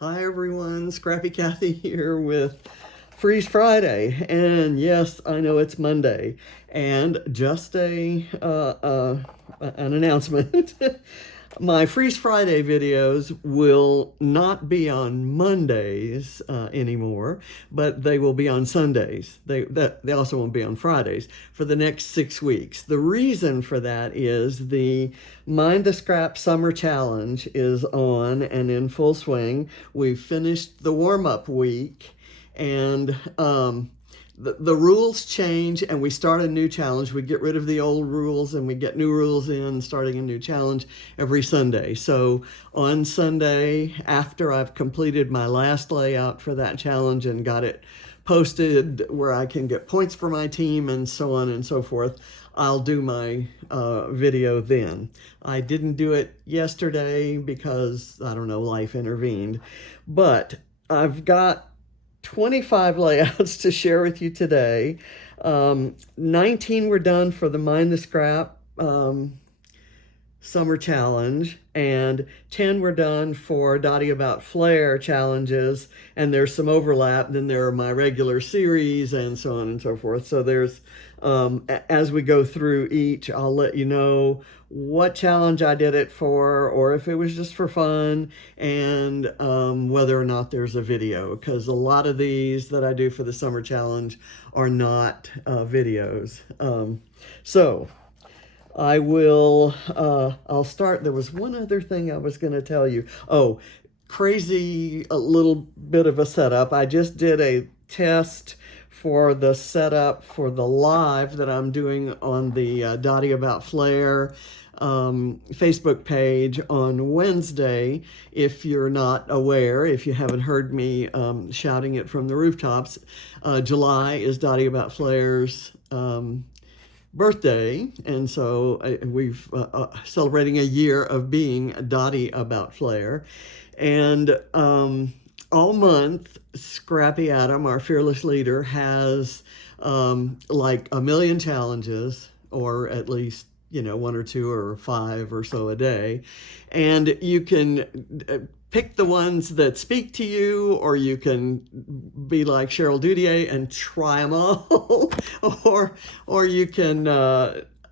Hi everyone, Scrappy Kathy here with Freeze Friday, and yes, I know it's Monday, and just an announcement. My Freeze Friday videos will not be on Mondays anymore, but they will be on Sundays. They also won't be on Fridays for the next 6 weeks. The reason for that is the Mind the Scrap Summer Challenge is on and in full swing. We've finished the warm-up week, and the rules change and we start a new challenge. We get rid of the old rules and we get new rules in, starting a new challenge every Sunday. So on Sunday, after I've completed my last layout for that challenge and got it posted where I can get points for my team and so on and so forth, I'll do my video then. I didn't do it yesterday because, I don't know, life intervened. But I've got 25 layouts to share with you today. 19 were done for the Mind the Scrap Summer Challenge, and 10 were done for Dotty About Flair challenges, and there's some overlap. Then there are my regular series and so on and so forth. So there's, as we go through each, I'll let you know what challenge I did it for, or if it was just for fun, and whether or not there's a video, because a lot of these that I do for the summer challenge are not videos. So I will, I'll start. There was one other thing I was going to tell you. Oh, crazy, a little bit of a setup. I just did a test for the setup for the live that I'm doing on the Dotty About Flair Facebook page on Wednesday. If you're not aware, if you haven't heard me shouting it from the rooftops, July is Dotty About Flair's birthday, and so we've celebrating a year of being Dotty About Flair. And all month, Scrappy Adam, our fearless leader, has like a million challenges, or at least, you know, 1 or 2 or 5 or so a day. And you can pick the ones that speak to you, or you can be like Cheryl Dudier and try them all, or you can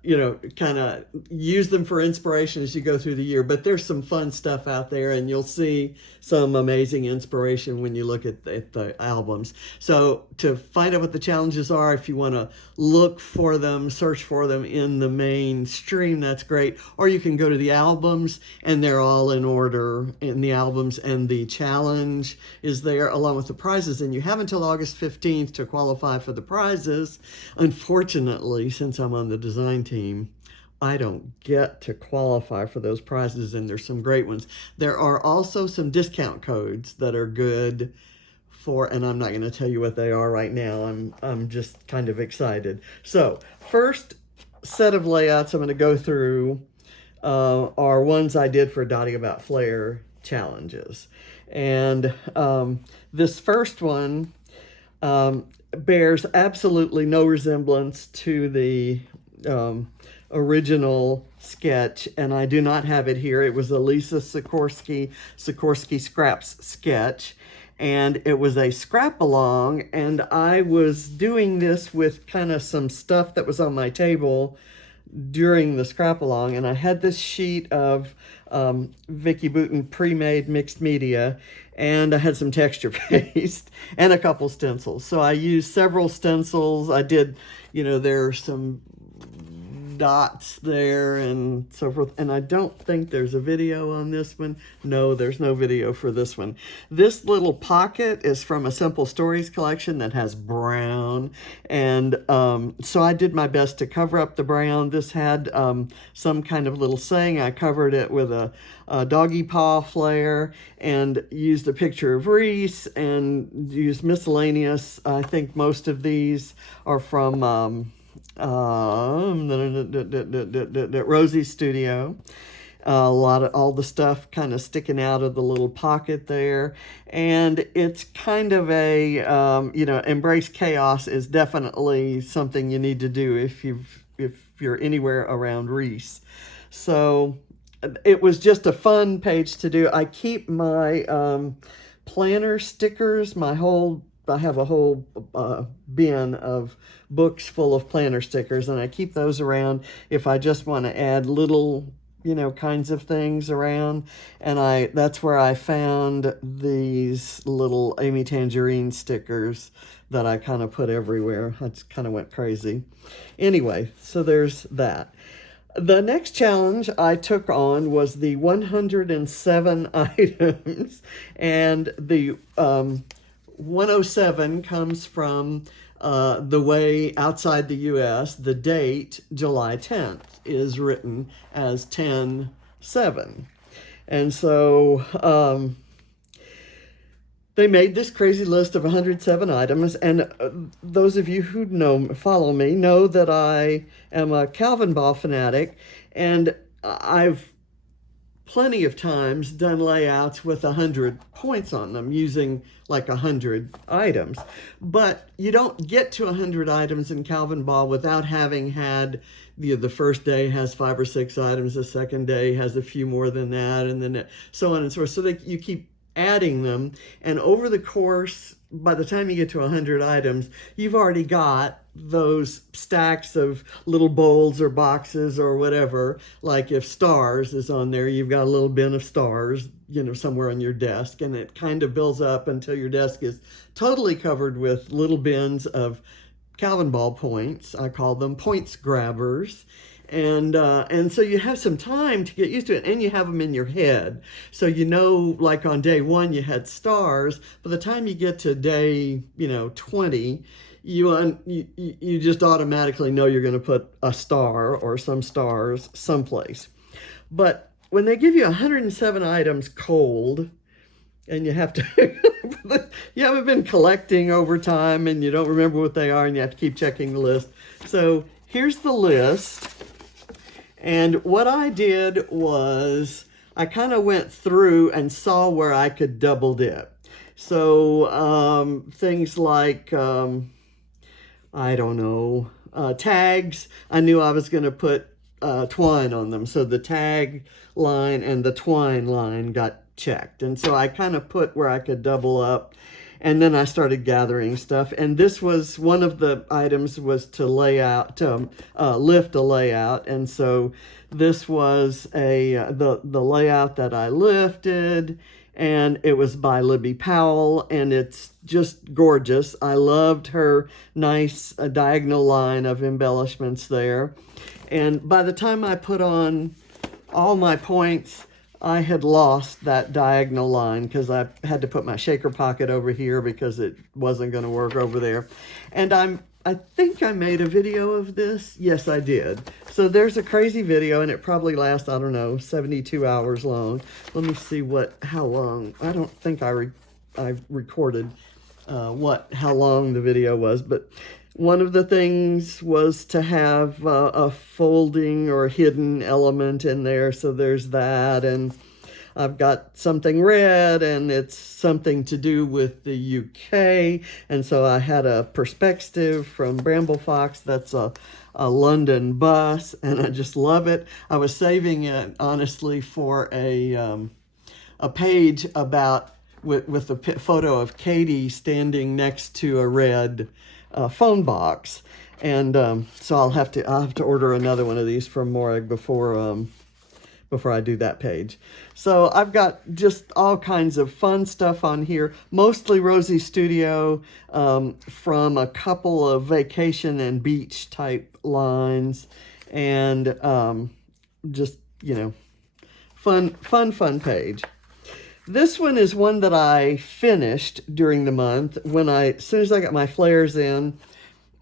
you know, kind of use them for inspiration as you go through the year. But there's some fun stuff out there, and you'll see some amazing inspiration when you look at the albums. So to find out what the challenges are, if you want to look for them, search for them in the mainstream, that's great. Or you can go to the albums, and they're all in order in the albums, and the challenge is there along with the prizes. And you have until August 15th to qualify for the prizes. Unfortunately, since I'm on the design team, I don't get to qualify for those prizes, and there's some great ones. There are also some discount codes that are good for, and I'm not going to tell you what they are right now. I'm just kind of excited. So first set of layouts I'm going to go through are ones I did for Dotty About Flair challenges. And this first one bears absolutely no resemblance to the original sketch, and I do not have it here. It was a Lisa Sikorsky Scraps sketch, and it was a scrap along, and I was doing this with kind of some stuff that was on my table during the scrap along, and I had this sheet of Vicki Boutin pre-made mixed media, and I had some texture paste and a couple stencils. So I used several stencils. I did, you know, there are some dots there and so forth, and I don't think there's a video on this one. No, there's no video for this one. This little pocket is from a Simple Stories collection that has brown, and so I did my best to cover up the brown. This had some kind of little saying. I covered it with a doggy paw flare and used a picture of Reese and used miscellaneous. I think most of these are from Rosie's studio. A lot of all the stuff kind of sticking out of the little pocket there, and it's kind of a you know, embrace chaos is definitely something you need to do if you're anywhere around Reese. So it was just a fun page to do. I keep my planner stickers. I have a whole bin of books full of planner stickers, and I keep those around if I just want to add little, kinds of things around. And that's where I found these little Amy Tangerine stickers that I kind of put everywhere. I just kind of went crazy. Anyway, so there's that. The next challenge I took on was the 107 items, and the 107 comes from the way outside the U.S., the date, July 10th, is written as 10/7. And so they made this crazy list of 107 items, and those of you who follow me know that I am a Calvin ball fanatic, and I've plenty of times done layouts with 100 points on them using like 100 items. But you don't get to 100 items in Calvin ball without having had the first day has 5 or 6 items, the second day has a few more than that, and then so on and so forth. So that you keep adding them, and over the course, by the time you get to 100 items, you've already got those stacks of little bowls or boxes or whatever. Like if stars is on there, you've got a little bin of stars, somewhere on your desk, and it kind of builds up until your desk is totally covered with little bins of Calvin ball points. I call them points grabbers. And so you have some time to get used to it, and you have them in your head. So like on day 1 you had stars. By the time you get to day 20, you just automatically know you're going to put a star or some stars someplace. But when they give you 107 items cold, and you have to you haven't been collecting over time, and you don't remember what they are, and you have to keep checking the list. So here's the list. And what I did was I kind of went through and saw where I could double dip. So things like, I don't know, tags, I knew I was going to put twine on them. So the tag line and the twine line got checked. And so I kind of put where I could double up. And then I started gathering stuff. And this was one of the items was to lift a layout. And so this was the layout that I lifted. And it was by Libby Powell. And it's just gorgeous. I loved her nice diagonal line of embellishments there. And by the time I put on all my points, I had lost that diagonal line because I had to put my shaker pocket over here because it wasn't going to work over there. And I think I made a video of this. Yes, I did. So there's a crazy video, and it probably lasts, I don't know, 72 hours long. Let me see how long. I don't think I recorded how long the video was, but one of the things was to have a folding or hidden element in there. So there's that. And I've got something red, and it's something to do with the UK. And so I had a perspective from Bramble Fox. That's a London bus, and I just love it. I was saving it, honestly, for a page with a photo of Katie standing next to a red phone box, and so I'll have to order another one of these from Morag before I do that page. So I've got just all kinds of fun stuff on here, mostly Rosie Studio, from a couple of vacation and beach type lines, and just fun page. This one is one that I finished during the month as soon as I got my flares in.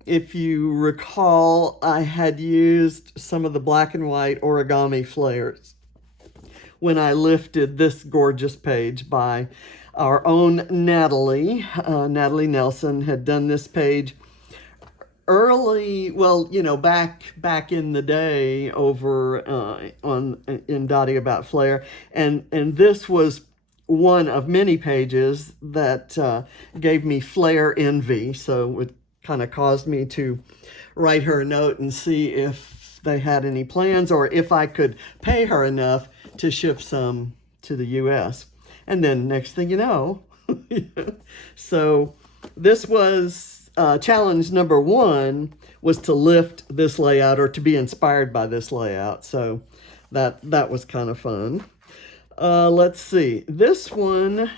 If you recall, I had used some of the black and white origami flares when I lifted this gorgeous page by our own Natalie. Natalie Nelson had done this page early, back in the day over in Dotty About Flair, and this was one of many pages that gave me Flair envy. So it kind of caused me to write her a note and see if they had any plans or if I could pay her enough to ship some to the U.S. And then next thing you know, So this was challenge number 1, was to lift this layout or to be inspired by this layout. So that was kind of fun. Let's see. This one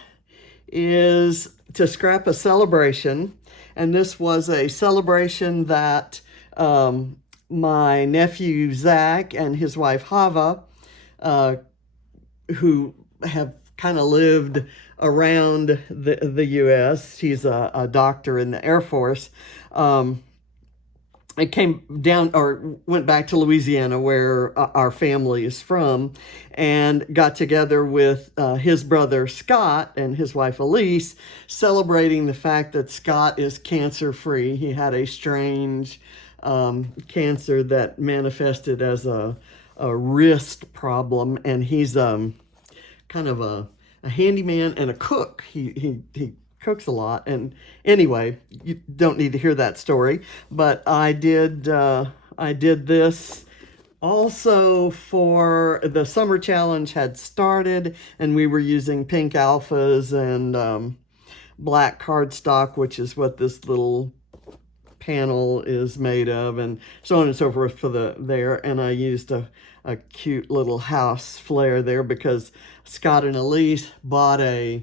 is to scrap a celebration. And this was a celebration that my nephew Zach and his wife Hava, who have kind of lived around the U.S. She's a doctor in the Air Force. It came down or went back to Louisiana, where our family is from, and got together with his brother Scott and his wife Elise, celebrating the fact that Scott is cancer-free. He had a strange cancer that manifested as a wrist problem, and he's kind of a handyman and a cook. He cooks a lot. And anyway, you don't need to hear that story, but I did this also for the summer challenge had started, and we were using pink alphas and black cardstock, which is what this little panel is made of, and so on and so forth for there. And I used a cute little house flare there because Scott and Elise bought a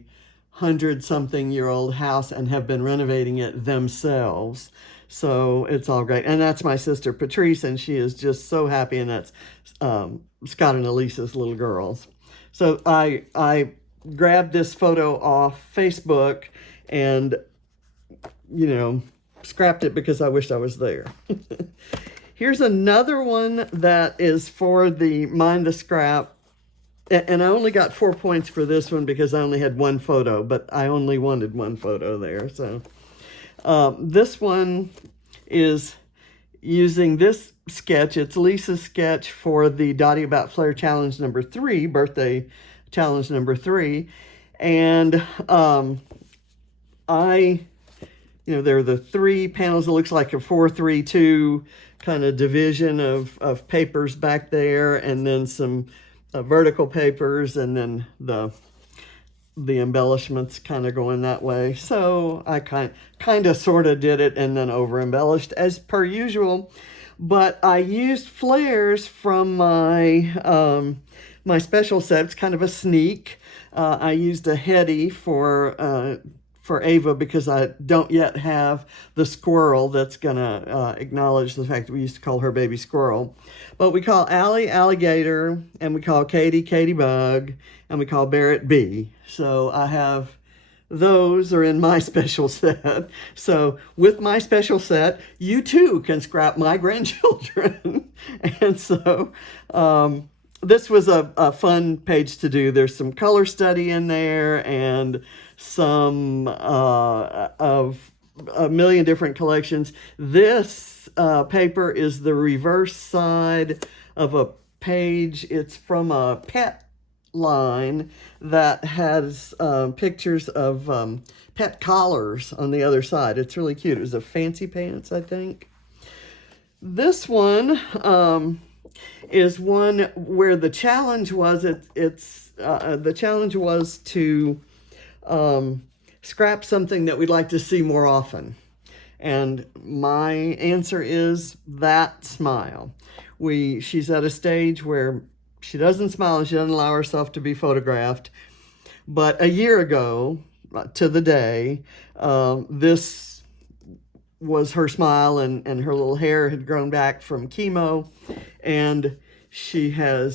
100-something-year-old house and have been renovating it themselves. So it's all great. And that's my sister Patrice, and she is just so happy, and that's Scott and Elise's little girls. So I grabbed this photo off Facebook and, scrapped it because I wished I was there. Here's another one that is for the Mind the Scrap. And I only got 4 points for this one because I only had one photo, but I only wanted one photo there. So this one is using this sketch. It's Lisa's sketch for the Dotty About Flair challenge number 3, birthday challenge number 3. And there are the 3 panels. It looks like a 4-3-2 kind of division of papers back there, and then some vertical papers, and then the embellishments kind of going that way. So I kind of sort of did it and then over embellished as per usual. But I used flares from my my special set. It's kind of a sneak. I used a Hetty for Ava because I don't yet have the squirrel that's going to acknowledge the fact that we used to call her baby squirrel. But we call Allie alligator, and we call Katie bug, and we call Barrett bee. So I have those are in my special set. So with my special set, you too can scrap my grandchildren. And so this was a fun page to do. There's some color study in there and some of a million different collections. This paper is the reverse side of a page. It's from a pet line that has pictures of pet collars on the other side. It's really cute. It was a Fancy Pants, I think. This one is one where the challenge was the challenge was to scrap something that we'd like to see more often. And my answer is that smile. She's at a stage where she doesn't smile and she doesn't allow herself to be photographed. But a year ago, to the day, this was her smile, and her little hair had grown back from chemo. And she had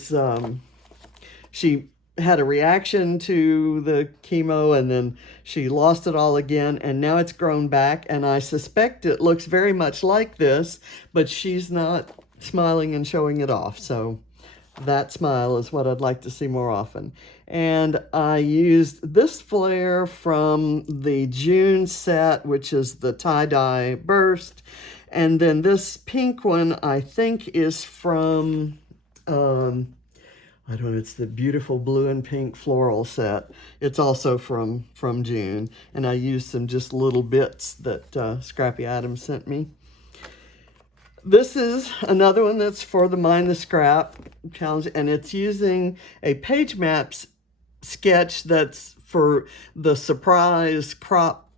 a reaction to the chemo, and then she lost it all again, and now it's grown back, and I suspect it looks very much like this, but she's not smiling and showing it off. So that smile is what I'd like to see more often. And I used this flare from the June set, which is the tie-dye burst. And then this pink one, I think, is from, I don't know, it's the beautiful blue and pink floral set. It's also from June. And I used some just little bits that Scrappy Adams sent me. This is another one that's for the Mind the Scrap challenge, and it's using a page maps sketch that's for the surprise crop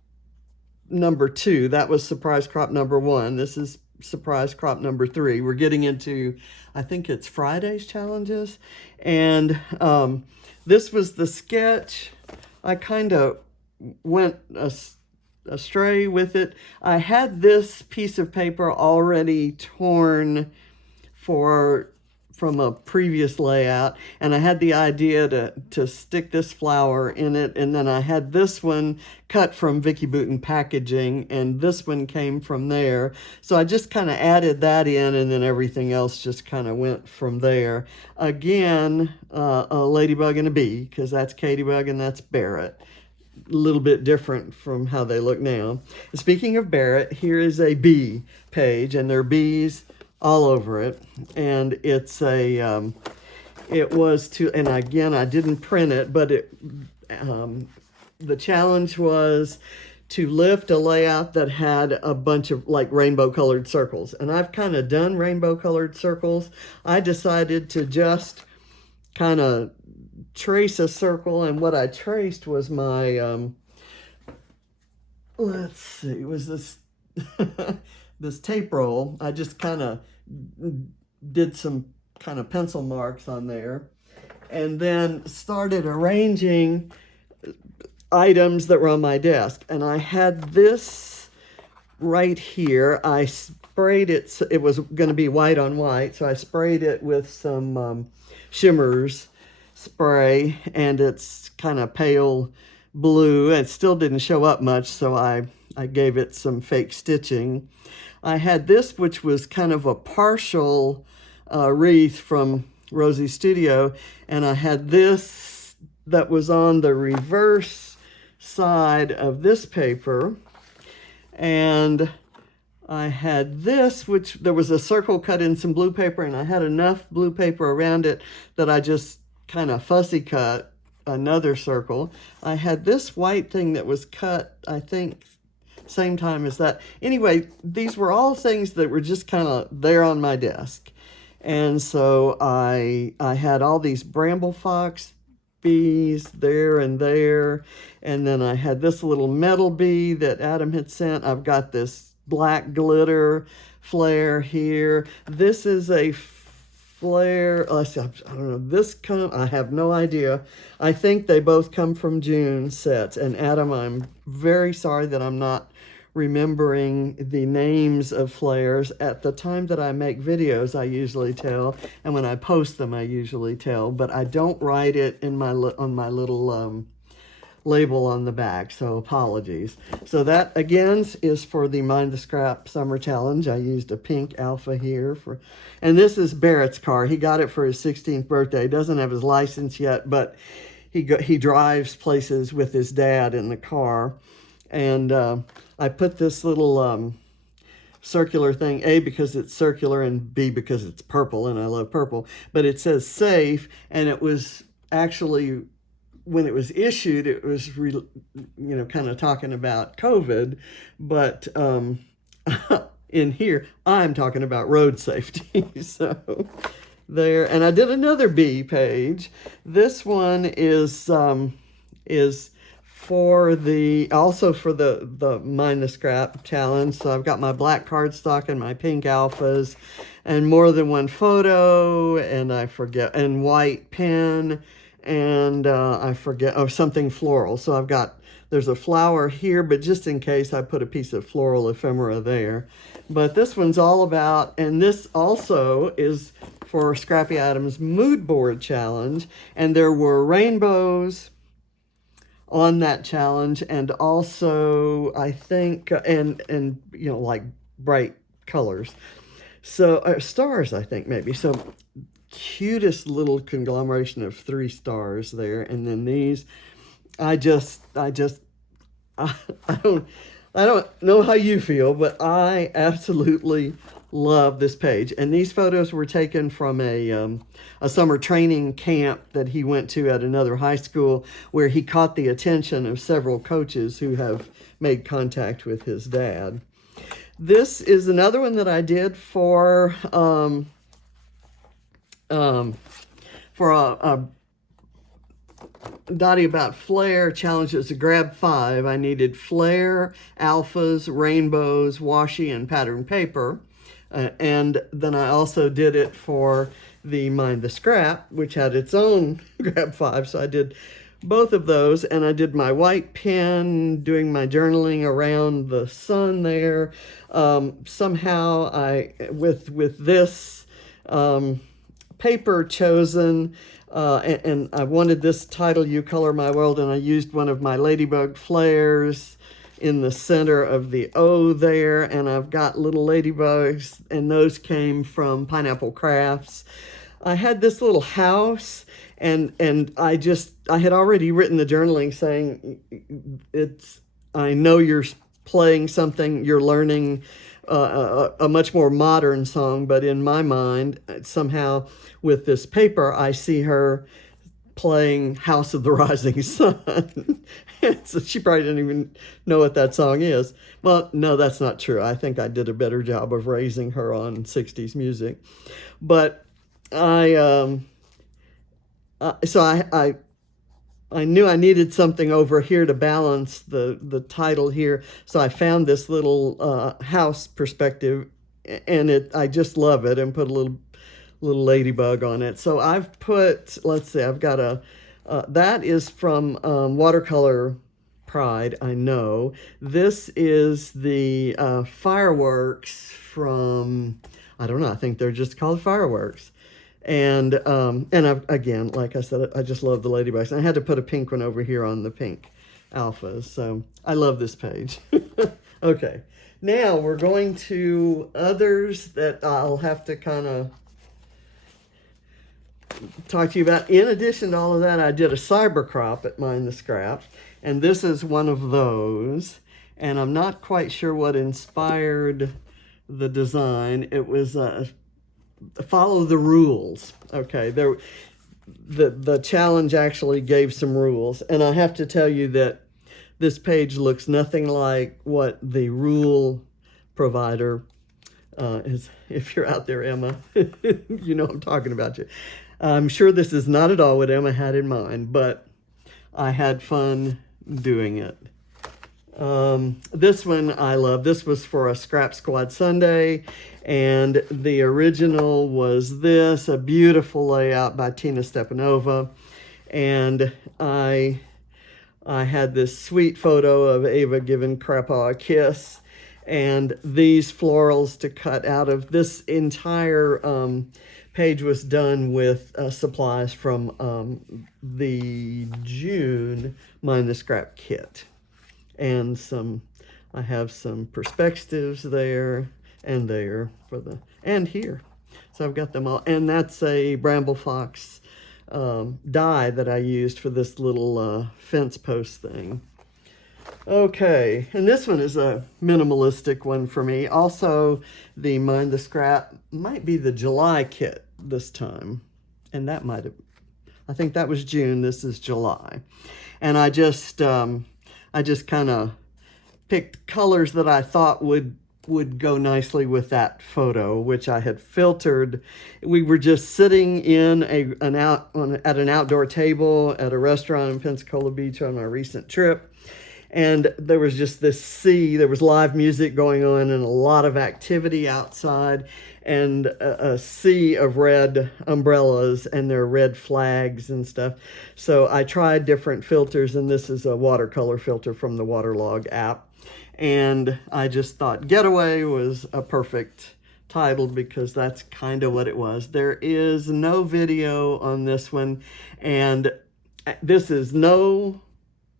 number 2. That was surprise crop number 1. This is surprise crop number 3. We're getting into, I think it's Friday's challenges. And this was the sketch. I kind of went astray with it. I had this piece of paper already torn from a previous layout, and I had the idea to stick this flower in it, and then I had this one cut from Vicki Boutin packaging, and this one came from there. So I just kind of added that in, and then everything else just kind of went from there. Again, a ladybug and a bee, because that's Katybug and that's Barrett. A little bit different from how they look now. Speaking of Barrett, here is a bee page, and there are bees all over it, and it's a it was to, and again I didn't print it, but it the challenge was to lift a layout that had a bunch of like rainbow colored circles, and I've kind of done rainbow colored circles. I decided to just kind of trace a circle, and what I traced was my let's see, it was this this tape roll. I just kind of did some kind of pencil marks on there, and then started arranging items that were on my desk. And I had this right here. I sprayed it, so it was going to be white on white, so I sprayed it with some Shimmers spray, and it's kind of pale blue. It still didn't show up much, so I gave it some fake stitching. I had this, which was kind of a partial wreath from Rosie's Studio, and I had this that was on the reverse side of this paper, and I had this, which there was a circle cut in some blue paper, and I had enough blue paper around it that I just kind of fussy cut another circle. I had this white thing that was cut, I think, same time as that. Anyway, these were all things that were just kind of there on my desk. And so I had all these bramble fox bees there and there. And then I had this little metal bee that Adam had sent. I've got this black glitter flare here. This is a flare. I don't know. I have no idea. I think they both come from June sets. And Adam, I'm very sorry that I'm not remembering the names of flares. At the time that I make videos, I usually tell, and when I post them, I usually tell, but I don't write it in on my little label on the back, so apologies. So that again is for the Mind the Scrap Summer Challenge. I used a pink alpha here and this is Barrett's car. He got it for his 16th birthday. He doesn't have his license yet, but he drives places with his dad in the car. And I put this little circular thing, A, because it's circular, and B, because it's purple, and I love purple. But it says safe, and it was actually, when it was issued, it was, kind of talking about COVID. But in here, I'm talking about road safety. So there, and I did another B page. This one is for the Mind the Scrap Challenge. So I've got my black cardstock and my pink alphas and more than one photo, and and white pen, and something floral. So there's a flower here, but just in case, I put a piece of floral ephemera there. But this one's all about, and this also is for Scrappy Adams Mood Board Challenge, and there were rainbows on that challenge, and also I think and like bright colors, so stars, I think, maybe. So cutest little conglomeration of 3 stars there. And then these, I don't know how you feel, but I absolutely love this page. And these photos were taken from a summer training camp that he went to at another high school, where he caught the attention of several coaches who have made contact with his dad. This is another one that I did for a Dotty About Flair challenges to grab 5. I needed Flair, alphas, rainbows, washi, and pattern paper. And then I also did it for the Mind the Scrap, which had its own grab 5. So I did both of those, and I did my white pen, doing my journaling around the sun there. Somehow with this paper chosen, and I wanted this title, You Color My World, and I used one of my ladybug flares in the center of the O there, and I've got little ladybugs, and those came from Pineapple Crafts. I had this little house, and I had already written the journaling saying, I know you're playing something, you're learning a much more modern song, but in my mind, somehow with this paper, I see her playing House of the Rising Sun. So she probably didn't even know what that song is. Well, no, that's not true. I think I did a better job of raising her on 60s music. But so I knew I needed something over here to balance the title here. So I found this little house perspective, and I just love it, and put a little ladybug on it. So I've put, let's see, I've got that is from Watercolor Pride, I know. This is the fireworks from, I don't know, I think they're just called fireworks. And again, like I said, I just love the ladybugs. And I had to put a pink one over here on the pink alphas. So I love this page. Okay, now we're going to others that I'll have to kind of talk to you about. In addition to all of that, I did a cyber crop at Mind the Scrap, and this is one of those. And I'm not quite sure what inspired the design. It was follow the rules. Okay, the challenge actually gave some rules, and I have to tell you that this page looks nothing like what the rule provider is. If you're out there, Emma, you know I'm talking about you. I'm sure this is not at all what Emma had in mind, but I had fun doing it. This one I love. This was for a Scrap Squad Sunday, and the original was this, a beautiful layout by Tina Stepanova. And I had this sweet photo of Ava giving Crapa a kiss, and these florals to cut out of. This entire page was done with supplies from the June Mind the Scrap kit. And I have some perspectives there and there and here. So I've got them all. And that's a Bramble Fox die that I used for this little fence post thing. Okay, and this one is a minimalistic one for me. Also, the Mind the Scrap might be the July kit this time. And that might have, I think that was June, this is July. And I just kind of picked colors that I thought would go nicely with that photo, which I had filtered. We were just sitting in at an outdoor table at a restaurant in Pensacola Beach on our recent trip. And there was just this sea. There was live music going on and a lot of activity outside, and a sea of red umbrellas and their red flags and stuff. So I tried different filters, and this is a watercolor filter from the Waterlog app. And I just thought Getaway was a perfect title because that's kind of what it was. There is no video on this one, and this is no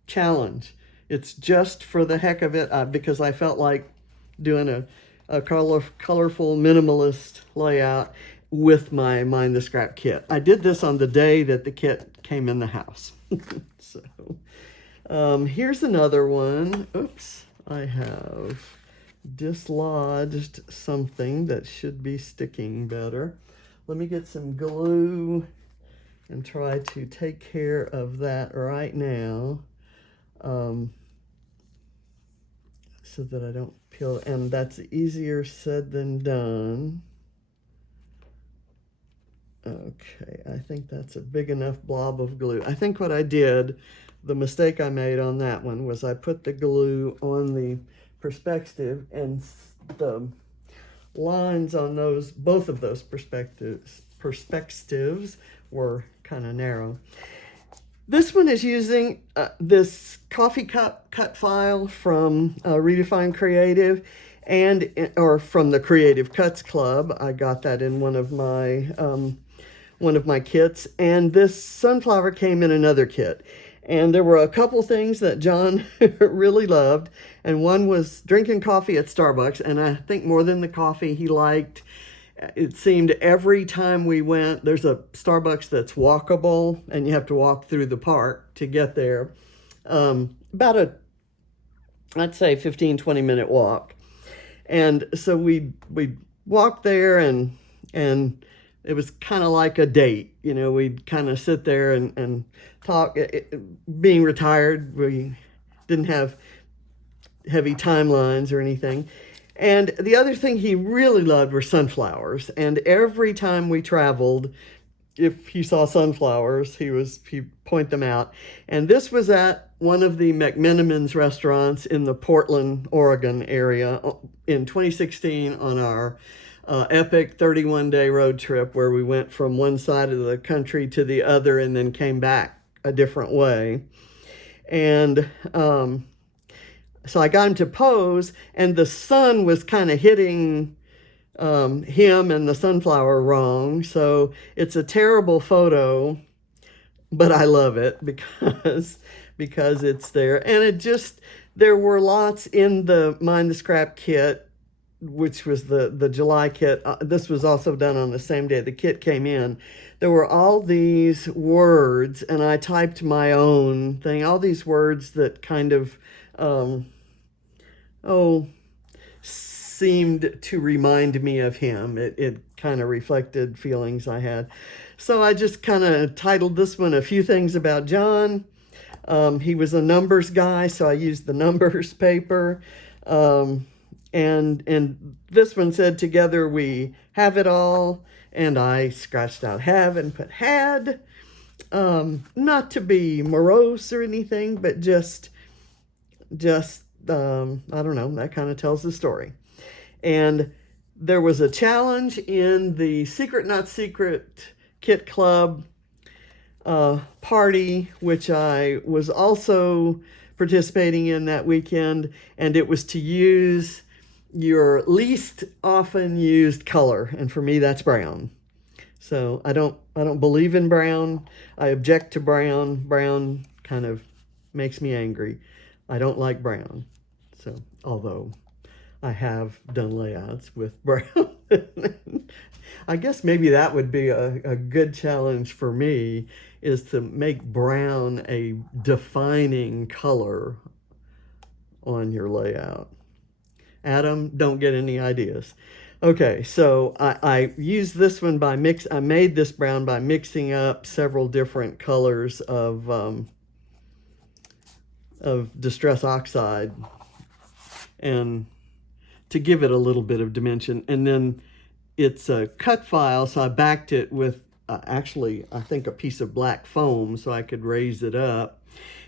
challenge. It's just for the heck of it, because I felt like doing a colorful minimalist layout with my Mind the Scrap kit. I did this on the day that the kit came in the house. So here's another one. Oops, I have dislodged something that should be sticking better. Let me get some glue and try to take care of that right now. So that I don't peel, and that's easier said than done. Okay, I think that's a big enough blob of glue. I think what I did, the mistake I made on that one was I put the glue on the perspective, and the lines on those, both of those perspectives were kind of narrow. This one is using this coffee cup cut file from Redefine Creative, or from the Creative Cuts Club. I got that in one of my kits, and this sunflower came in another kit. And there were a couple things that John really loved, and one was drinking coffee at Starbucks, and I think more than the coffee he liked, it seemed every time we went, there's a Starbucks that's walkable, and you have to walk through the park to get there. About a, I'd say 15-20 minute walk. And so we walked there, and it was kind of like a date. You know, we'd kind of sit there and talk. Being retired, we didn't have heavy timelines or anything. And the other thing he really loved were sunflowers. And every time we traveled, if he saw sunflowers, he'd point them out. And this was at one of the McMenamins restaurants in the Portland, Oregon area in 2016 on our epic 31-day road trip, where we went from one side of the country to the other and then came back a different way. And so I got him to pose, and the sun was kind of hitting him and the sunflower wrong. So it's a terrible photo, but I love it because it's there. And there were lots in the Mind the Scrap kit, which was the July kit. This was also done on the same day the kit came in. There were all these words, and I typed my own thing, all these words that kind of, seemed to remind me of him. It kind of reflected feelings I had. So I just kind of titled this one A Few Things About John. He was a numbers guy, so I used the numbers paper. And this one said, together we have it all. And I scratched out have and put had. Not to be morose or anything, but just I don't know, that kind of tells the story. And there was a challenge in the Secret Not Secret Kit Club party, which I was also participating in that weekend, and it was to use your least often used color, and for me that's brown. So I don't believe in brown. I object to brown. Brown kind of makes me angry. I don't like brown. So although I have done layouts with brown, I guess maybe that would be a good challenge for me, is to make brown a defining color on your layout. Adam, don't get any ideas. Okay, so I used this one I made this brown by mixing up several different colors of Distress Oxide, and to give it a little bit of dimension. And then it's a cut file, so I backed it with actually, I think, a piece of black foam so I could raise it up.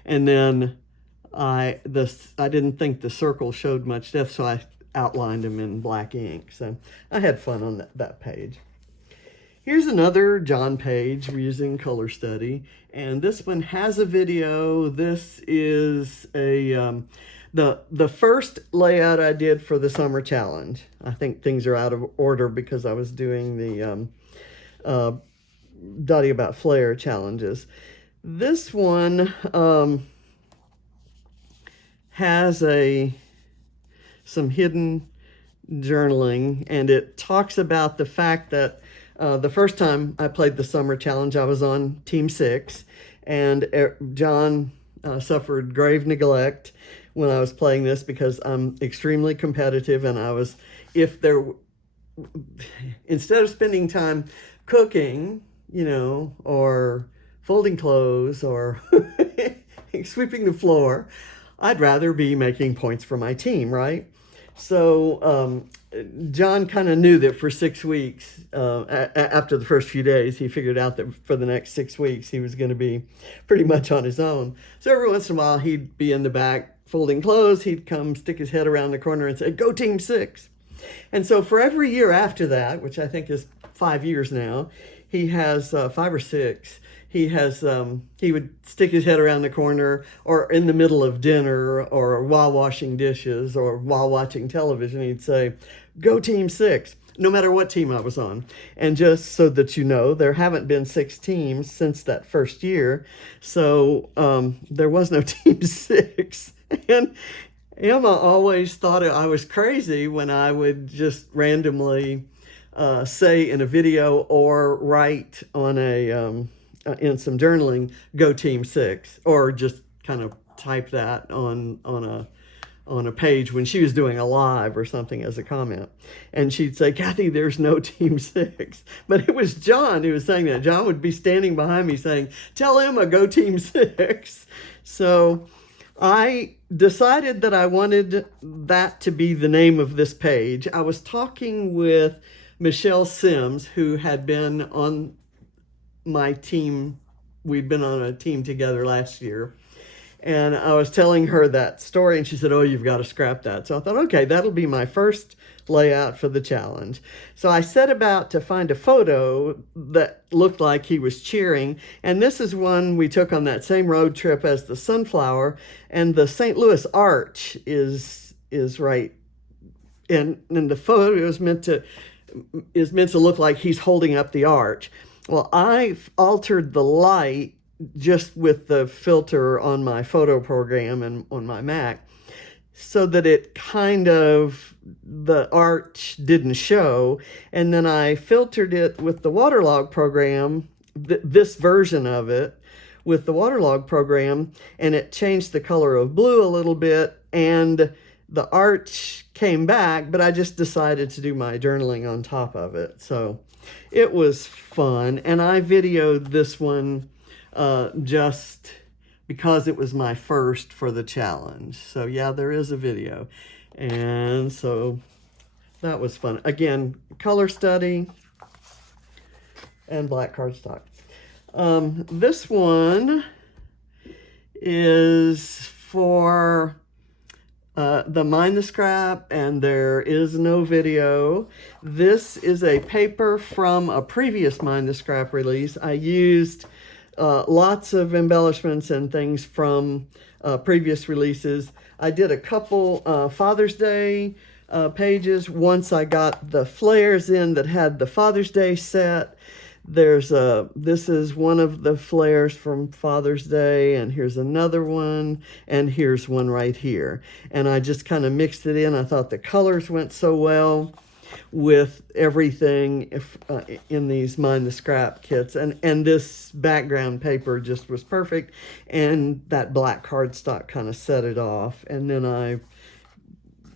And then I didn't think the circle showed much depth, so I outlined them in black ink. So I had fun on that page. Here's another John page using Color Study, and this one has a video. This is the first layout I did for the summer challenge. I think things are out of order because I was doing the Dotty About Flair challenges. This one has some hidden journaling, and it talks about the fact that the first time I played the summer challenge, I was on Team 6, and John suffered grave neglect when I was playing this because I'm extremely competitive, and instead of spending time cooking, or folding clothes or sweeping the floor, I'd rather be making points for my team, right? So John kind of knew that for 6 weeks, after the first few days, he figured out that for the next 6 weeks, he was going to be pretty much on his own. So every once in a while, he'd be in the back folding clothes. He'd come stick his head around the corner and say, "Go Team 6." And so for every year after that, which I think is 5 years now, he has 5 or 6. He would stick his head around the corner or in the middle of dinner or while washing dishes or while watching television. He'd say, "Go Team 6," no matter what team I was on. And just so that you know, there haven't been 6 teams since that first year. So there was no Team 6. And Emma always thought I was crazy when I would just randomly say in a video or write on in some journaling, "Go Team 6," or just kind of type that on a page when she was doing a live or something as a comment. And she'd say, "Kathy, there's no Team 6." But it was John who was saying that. John would be standing behind me saying, "Tell Emma, go Team 6." So I decided that I wanted that to be the name of this page. I was talking with Michelle Sims, who had been on my team. We'd been on a team together last year. And I was telling her that story, and she said, "Oh, you've got to scrap that." So I thought, okay, that'll be my first layout for the challenge. So I set about to find a photo that looked like he was cheering. And this is one we took on that same road trip as the sunflower. And the St. Louis Arch is right. And the photo is meant to look like he's holding up the arch. Well, I've altered the light just with the filter on my photo program and on my Mac so that it the arch didn't show. And then I filtered it with the waterlog program, this version of it with the waterlog program, and it changed the color of blue a little bit, and the arch came back, but I just decided to do my journaling on top of it. So it was fun, and I videoed this one just because it was my first for the challenge. So yeah, there is a video. And so that was fun. Again, color study and black cardstock. This one is for the Mind the Scrap, and there is no video. This is a paper from a previous Mind the Scrap release. I used lots of embellishments and things from previous releases. I did a couple Father's Day pages once I got the flares in that had the Father's Day set. This is one of the flares from Father's Day, and here's another one, and here's one right here. And I just kind of mixed it in. I thought the colors went so well with everything in these Mind the Scrap kits, and this background paper just was perfect, and that black cardstock kind of set it off. And then I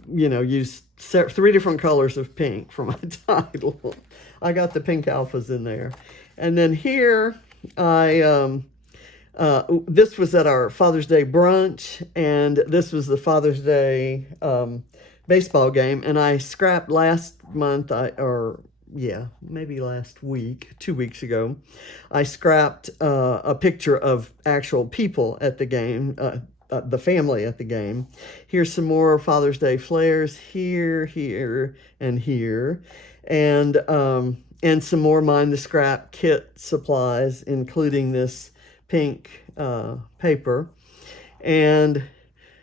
used 3 different colors of pink for my title. I got the pink alphas in there. And then here this was at our Father's Day brunch, and this was the Father's Day baseball game. And I scrapped last month, maybe last week, 2 weeks ago, I scrapped a picture of actual people at the game, the family at the game. Here's some more Father's Day flares here, here, and here. And some more Mind the Scrap kit supplies, including this pink paper. And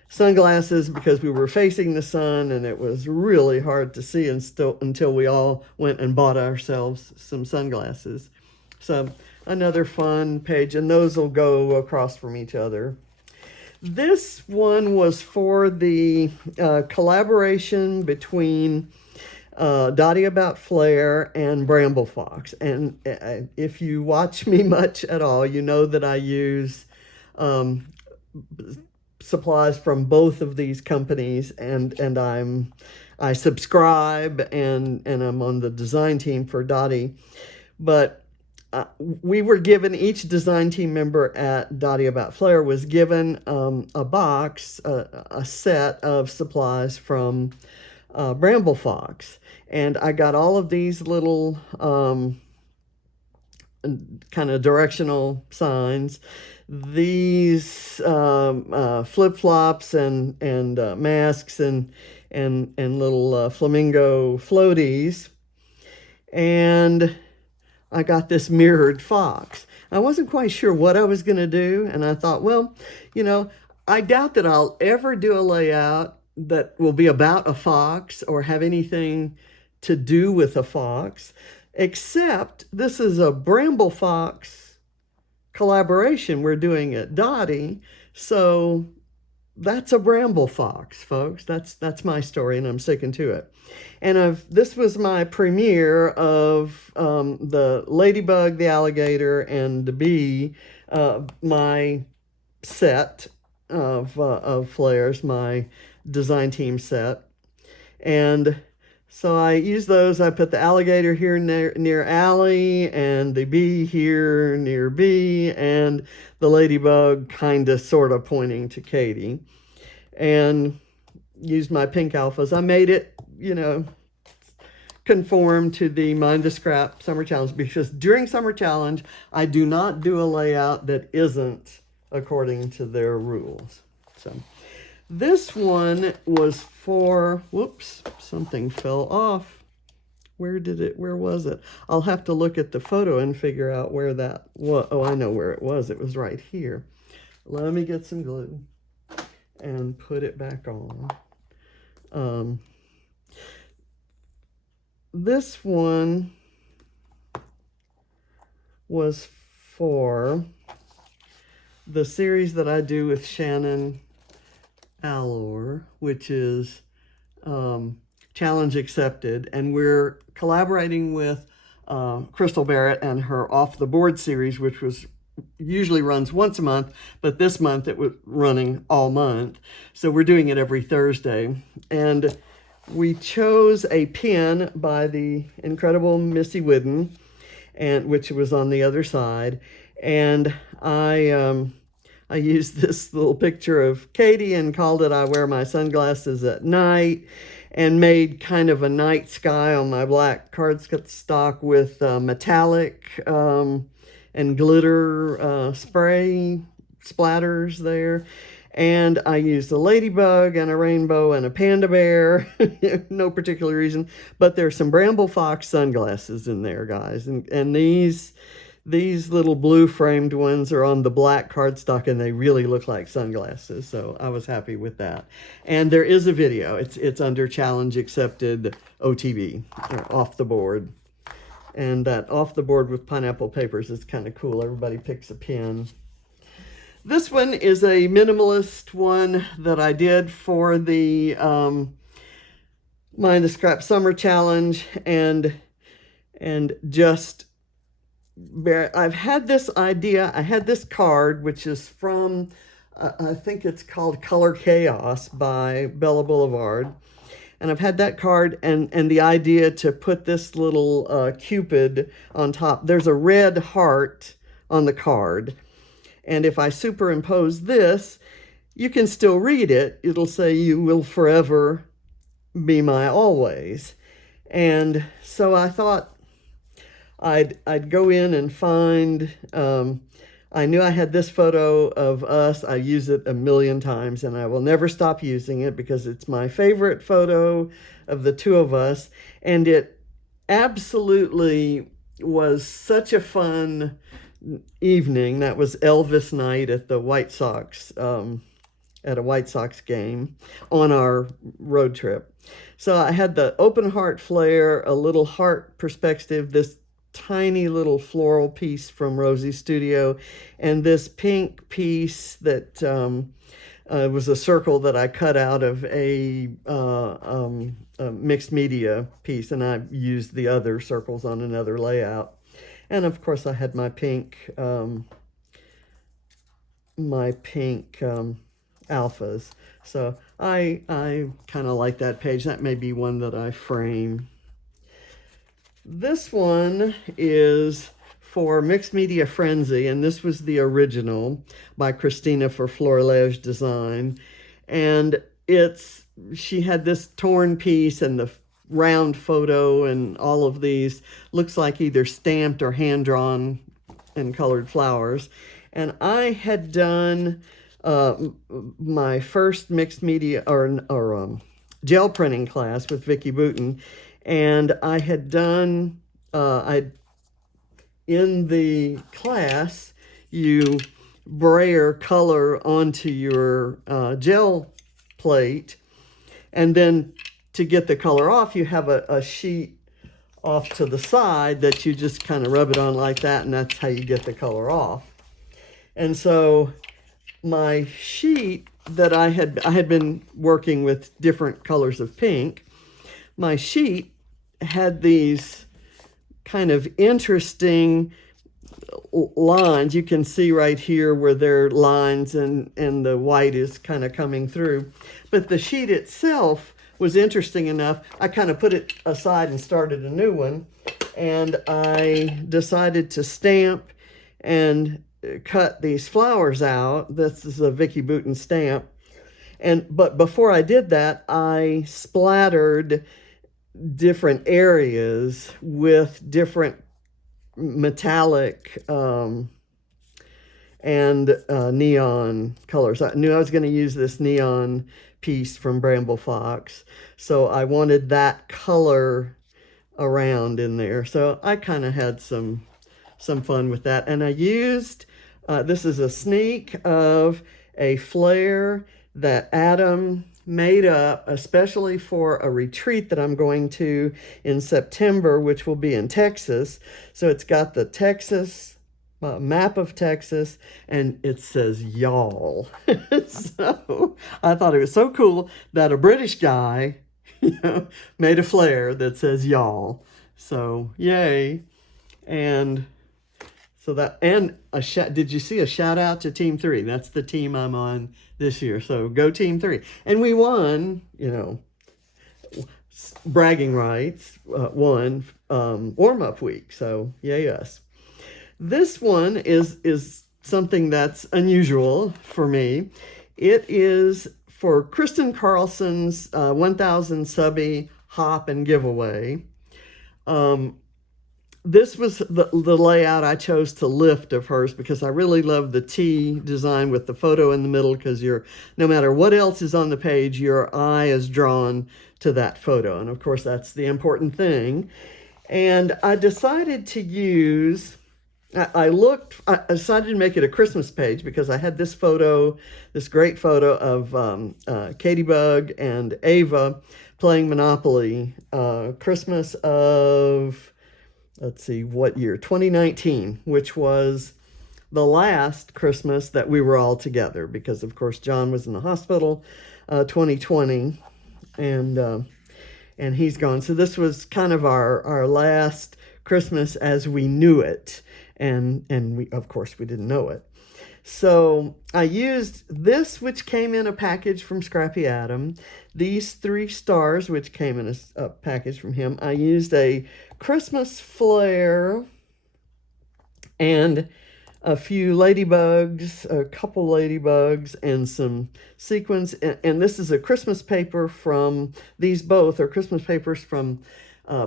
sunglasses, because we were facing the sun and it was really hard to see until we all went and bought ourselves some sunglasses. So another fun page, and those will go across from each other. This one was for the collaboration between Dotty About Flair and Bramble Fox. And if you watch me much at all, you know that I use supplies from both of these companies, and I subscribe and I'm on the design team for Dotty. But we were given, each design team member at Dotty About Flair was given a box, a set of supplies from bramble fox. And I got all of these little kind of directional signs. These flip-flops and masks and little flamingo floaties. And I got this mirrored fox. I wasn't quite sure what I was going to do, and I thought, well, I doubt that I'll ever do a layout that will be about a fox or have anything to do with a fox, except this is a bramble fox collaboration we're doing at Dotty, so that's a bramble fox, folks. That's my story, and I'm sticking to it. And this was my premiere of the ladybug, the alligator, and the bee, my set of flares, my design team set. And so I used those. I put the alligator here near Allie, and the bee here near B, and the ladybug kind of sort of pointing to Katie. And used my pink alphas. I made it, conform to the Mind the Scrap Summer Challenge, because during Summer Challenge, I do not do a layout that isn't according to their rules. So this one was for, whoops, something fell off. Where was it? I'll have to look at the photo and figure out where that was. Oh, I know where it was. It was right here. Let me get some glue and put it back on. This one was for the series that I do with Shannon Allor, which is Challenge Accepted, and we're collaborating with Crystal Barrett and her Off the Board series, which usually runs once a month, but this month it was running all month. So we're doing it every Thursday. And we chose a pin by the incredible Missy Whidden, which was on the other side. And I used this little picture of Katie and called it I Wear My Sunglasses at Night, and made kind of a night sky on my black cardstock with metallic and glitter spray splatters there. And I used a ladybug and a rainbow and a panda bear. No particular reason, but there's some bramble fox sunglasses in there, guys. And these little blue framed ones are on the black cardstock, and they really look like sunglasses. So I was happy with that. And there is a video. It's under Challenge Accepted OTB, or Off the Board. And that Off the Board with pineapple papers is kind of cool. Everybody picks a pin. This one is a minimalist one that I did for the Mind the Scrap Summer Challenge, and just I've had this idea. I had this card, which is from I think it's called Color Chaos by Bella Boulevard. And I've had that card and the idea to put this little Cupid on top. There's a red heart on the card. And if I superimpose this, you can still read it. It'll say, "You will forever be my always." And so I thought I'd go in and find, I knew I had this photo of us. I use it a million times, and I will never stop using it because it's my favorite photo of the two of us. And it absolutely was such a fun evening. That was Elvis night at the White Sox, at a White Sox game on our road trip. So I had the open heart flare, a little heart perspective, this tiny little floral piece from Rosie's studio, and this pink piece that was a circle that I cut out of a mixed media piece, and I used the other circles on another layout. And of course I had my pink alphas. So I kind of like that page. That may be one that I frame. This one is for Mixed Media Frenzy, and this was the original by Christina for Florlege Design. And she had this torn piece and the round photo and all of these looks like either stamped or hand drawn and colored flowers. And I had done my first mixed media or gel printing class with Vicki Boutin, and I had done in the class you brayer color onto your gel plate, and then to get the color off you have a sheet off to the side that you just kind of rub it on like that, and that's how you get the color off. And so my sheet that I had been working with different colors of pink, my sheet had these kind of interesting lines. You can see right here where there are lines and the white is kind of coming through. But the sheet itself was interesting enough, I kind of put it aside and started a new one. And I decided to stamp and cut these flowers out. This is a Vicki Boutin stamp. But before I did that, I splattered different areas with different metallic and neon colors. I knew I was going to use this neon piece from Bramble Fox, so I wanted that color around in there. So I kind of had some fun with that. And I used, this is a sneak of a flare that Adam made up especially for a retreat that I'm going to in September, which will be in Texas. So it's got the Texas map of Texas, and it says y'all. So I thought it was so cool that a British guy, made a flare that says y'all. So yay. And so that, and did you see a shout out to Team 3? That's the team I'm on this year. So go Team 3. And we won, bragging rights, won warm-up week. So yay us. This one is something that's unusual for me. It is for Kristen Carlson's 1000 subby hop and giveaway. This was the layout I chose to lift of hers because I really love the T design with the photo in the middle, because no matter what else is on the page, your eye is drawn to that photo. And of course, that's the important thing. And I decided to use, I decided to make it a Christmas page because I had this great photo of Katie Bug and Ava playing Monopoly, Christmas of, let's see, what year? 2019, which was the last Christmas that we were all together because, of course, John was in the hospital 2020, and he's gone. So this was kind of our last Christmas as we knew it, and we, of course, we didn't know it. So I used this, which came in a package from Scrappy Adam, these 3 stars, which came in a package from him. I used a Christmas flare and a few ladybugs, a couple ladybugs, and some sequins. And this is a Christmas paper from, these both are Christmas papers from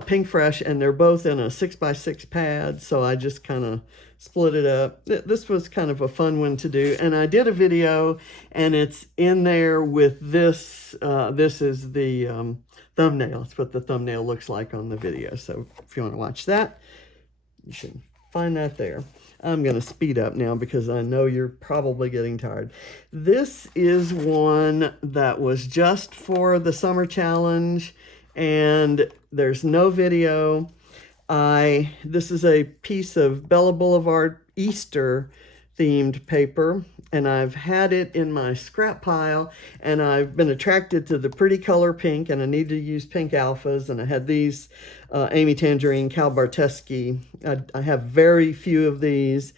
Pink Fresh, and they're both in a 6x6 pad, so I just kind of split it up. This was kind of a fun one to do, and I did a video, and it's in there with this. This is the thumbnail. It's what the thumbnail looks like on the video, so if you want to watch that, you should find that there. I'm going to speed up now because I know you're probably getting tired. This is one that was just for the summer challenge, and there's no video. This is a piece of Bella Boulevard Easter themed paper, and I've had it in my scrap pile, and I've been attracted to the pretty color pink, and I need to use pink alphas, and I had these Amy Tangerine Cal Barteschi. I have very few of these,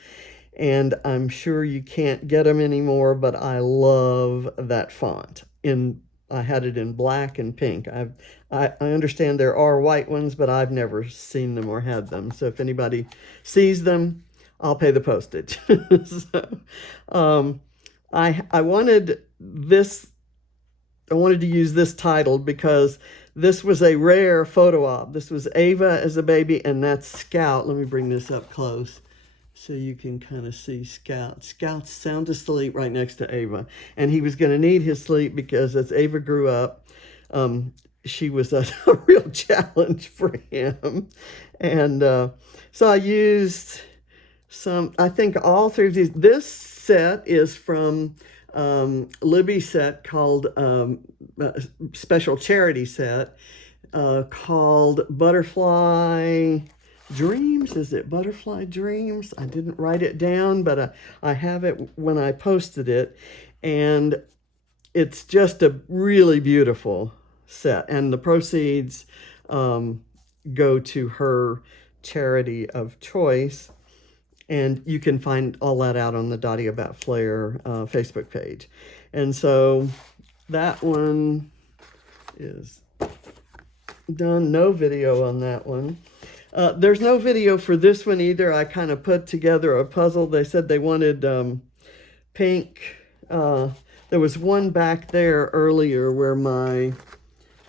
and I'm sure you can't get them anymore, but I love that font. I had it in black and pink. I understand there are white ones, but I've never seen them or had them. So if anybody sees them, I'll pay the postage. So, I wanted this I wanted to use this title because this was a rare photo op. This was Ava as a baby, and that's Scout. Let me bring this up close so you can kind of see Scout. Scout's sound asleep right next to Ava. And he was going to need his sleep because as Ava grew up, she was a real challenge for him. And so I used some, I think all three of these. This set is from Libby's set called special charity set called Butterfly Dreams. Is it Butterfly Dreams? I didn't write it down, but I have it when I posted it, and it's just a really beautiful set, and the proceeds go to her charity of choice. And you can find all that out on the Dotty About Flair Facebook page. And so that one is done. No video on that one. There's no video for this one either. I kind of put together a puzzle. They said they wanted pink. There was one back there earlier where my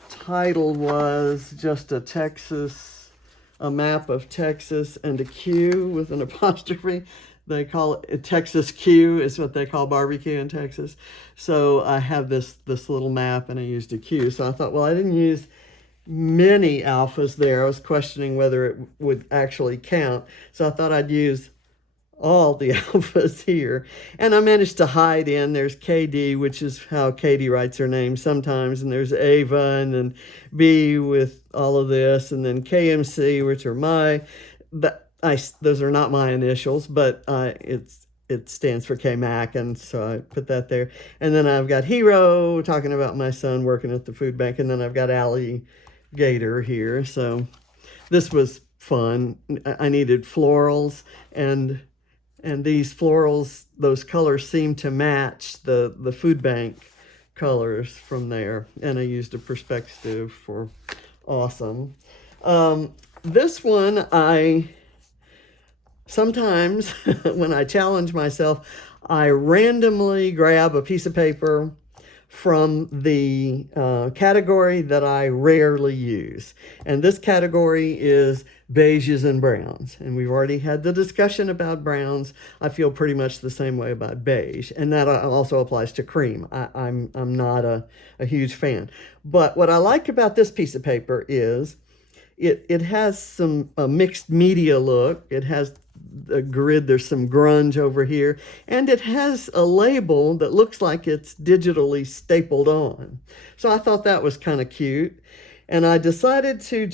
title was just a map of Texas and a Q with an apostrophe. They call it Texas Q is what they call barbecue in Texas. So I have this little map and I used a Q. So I thought, well, I didn't use many alphas there. I was questioning whether it would actually count. So I thought I'd use all the alphas here. And I managed to hide in. There's KD, which is how Katie writes her name sometimes. And there's Ava, and then B with all of this. And then KMC, which are those are not my initials, but it stands for K-Mac. And so I put that there. And then I've got Hero talking about my son working at the food bank. And then I've got Alligator here. So this was fun. I needed florals, and these florals, those colors seem to match the food bank colors from there. And I used a perspective for awesome. This one, sometimes when I challenge myself, I randomly grab a piece of paper from the category that I rarely use. And this category is beiges and browns. And we've already had the discussion about browns. I feel pretty much the same way about beige. And that also applies to cream. I'm not a huge fan. But what I like about this piece of paper is it has some mixed media look. It has a grid, there's some grunge over here, and it has a label that looks like it's digitally stapled on. So I thought that was kind of cute. And I decided to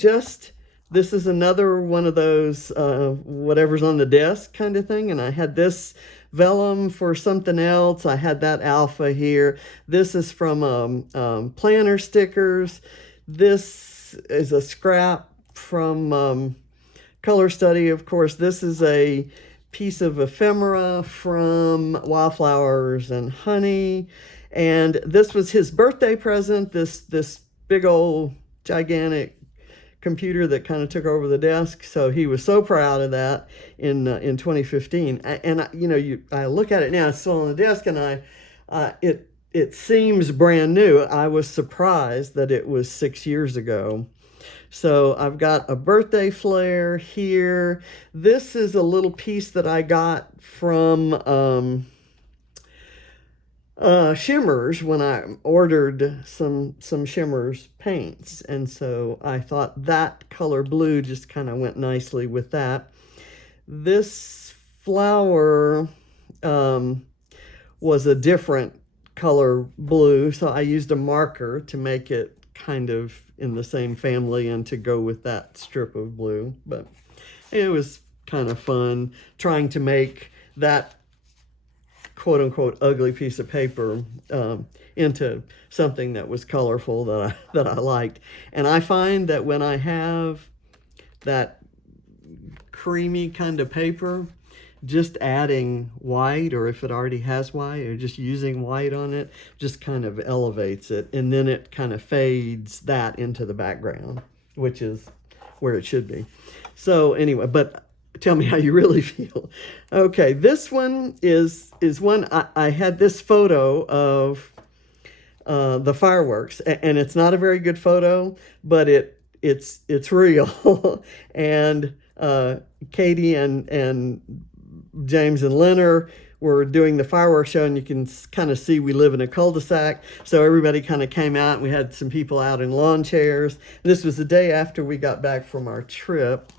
this is another one of those whatever's on the desk kind of thing. And I had this vellum for something else. I had that alpha here. This is from planner stickers. This is a scrap from Color Study. Of course, this is a piece of ephemera from Wildflowers and Honey. And this was his birthday present, this big old gigantic computer that kind of took over the desk. So he was so proud of that in 2015. And I look at it now, it's still on the desk, and it seems brand new. I was surprised that it was 6 years ago. So I've got a birthday flare here. This is a little piece that I got from Shimmers when I ordered some Shimmers paints. And so I thought that color blue just kind of went nicely with that. This flower was a different color blue, so I used a marker to make it kind of in the same family and to go with that strip of blue. But it was kind of fun trying to make that quote unquote ugly piece of paper into something that was colorful that I liked. And I find that when I have that creamy kind of paper, just adding white, or if it already has white, or just using white on it, just kind of elevates it. And then it kind of fades that into the background, which is where it should be. So anyway, but tell me how you really feel. Okay, this one is one, I had this photo of the fireworks, and it's not a very good photo, but it's real. And Katie and James and Leonard were doing the fireworks show, and you can kind of see we live in a cul-de-sac, so everybody kind of came out, and we had some people out in lawn chairs. This was the day after we got back from our trip.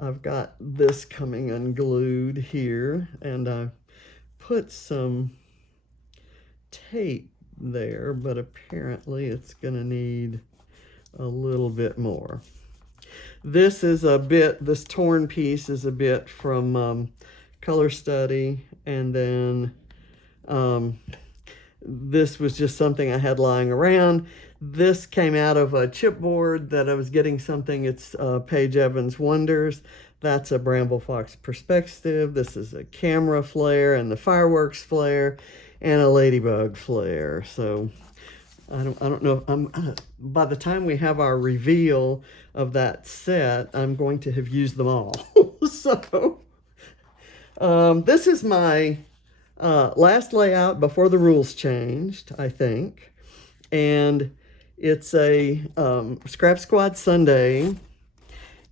I've got this coming unglued here, and I put some tape there, but apparently it's going to need a little bit more. This is a bit, this torn piece is a bit from Color Study, and then this was just something I had lying around. This came out of a chipboard that I was getting something. It's Paige Evans Wonders. That's a Bramble Fox perspective. This is a camera flare and the fireworks flare and a ladybug flare. So I don't know. By the time we have our reveal of that set, I'm going to have used them all. So this is my last layout before the rules changed, I think. And it's a Scrap Squad Sunday.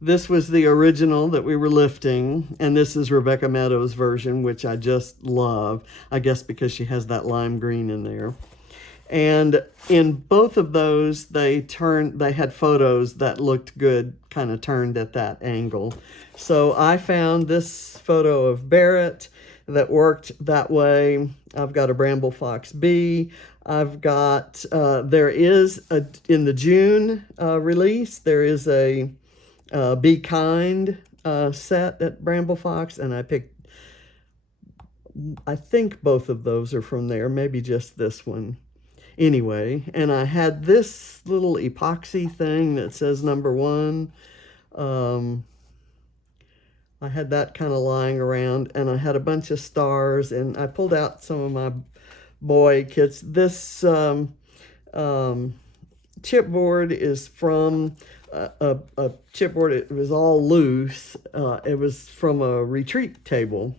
This was the original that we were lifting, and this is Rebecca Meadows' version, which I just love, I guess because she has that lime green in there. And in both of those, they had photos that looked good, kind of turned at that angle. So I found this photo of Barrett that worked that way. I've got a Bramble Fox B. I've got, there is, in the June release, there is a Be Kind set at Bramble Fox, and I picked, I think both of those are from there, maybe just this one. Anyway, and I had this little epoxy thing that says #1. I had that kind of lying around, and I had a bunch of stars, and I pulled out some of my boy kits. This chipboard is from a chipboard. It was all loose. It was from a retreat table.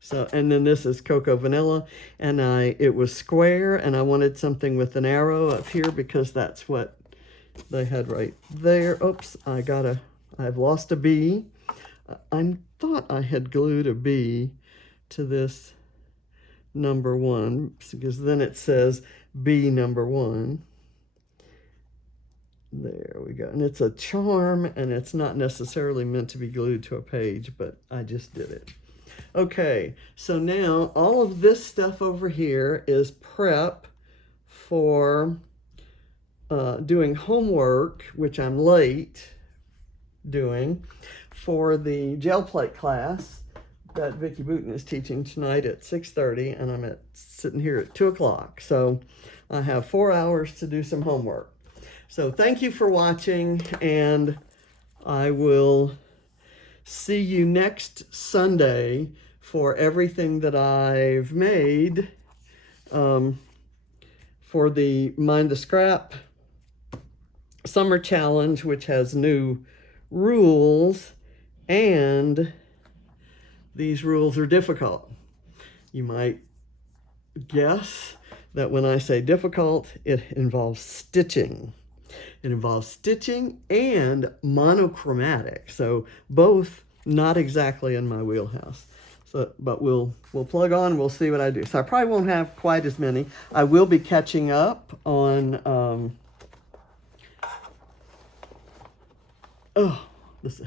So, and then this is Cocoa Vanilla, and it was square, and I wanted something with an arrow up here because that's what they had right there. Oops, I've lost a B. I thought I had glued a B to this #1, because then it says B #1. There we go. And it's a charm, and it's not necessarily meant to be glued to a page, but I just did it. Okay, so now all of this stuff over here is prep for doing homework, which I'm late doing, for the gel plate class that Vicki Boutin is teaching tonight at 6:30, and I'm sitting here at 2 o'clock. So I have 4 hours to do some homework. So thank you for watching, and I will see you next Sunday for everything that I've made for the Mind the Scrap Summer Challenge, which has new rules, and these rules are difficult. You might guess that when I say difficult, it involves stitching. It involves stitching and monochromatic, so both not exactly in my wheelhouse. So, but we'll plug on. We'll see what I do. So I probably won't have quite as many. I will be catching up on. Oh, this is a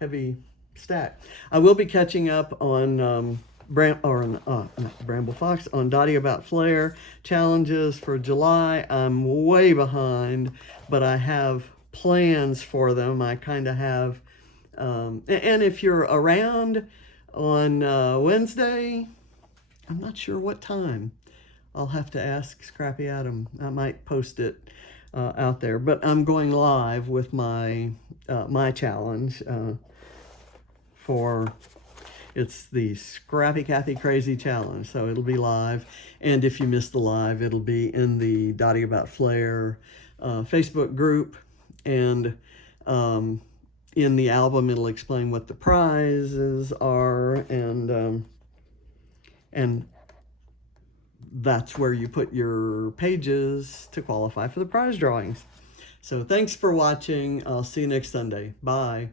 heavy stack. I will be catching up on Bramble Fox, on Dotty About Flair challenges for July. I'm way behind, but I have plans for them. I kind of have, and if you're around on Wednesday, I'm not sure what time. I'll have to ask Scrappy Adam. I might post it out there, but I'm going live with my challenge for. It's the Scrappy Cathy Crazy Challenge, so it'll be live. And if you miss the live, it'll be in the Dotty About Flair Facebook group. And in the album, it'll explain what the prizes are. And that's where you put your pages to qualify for the prize drawings. So thanks for watching. I'll see you next Sunday. Bye.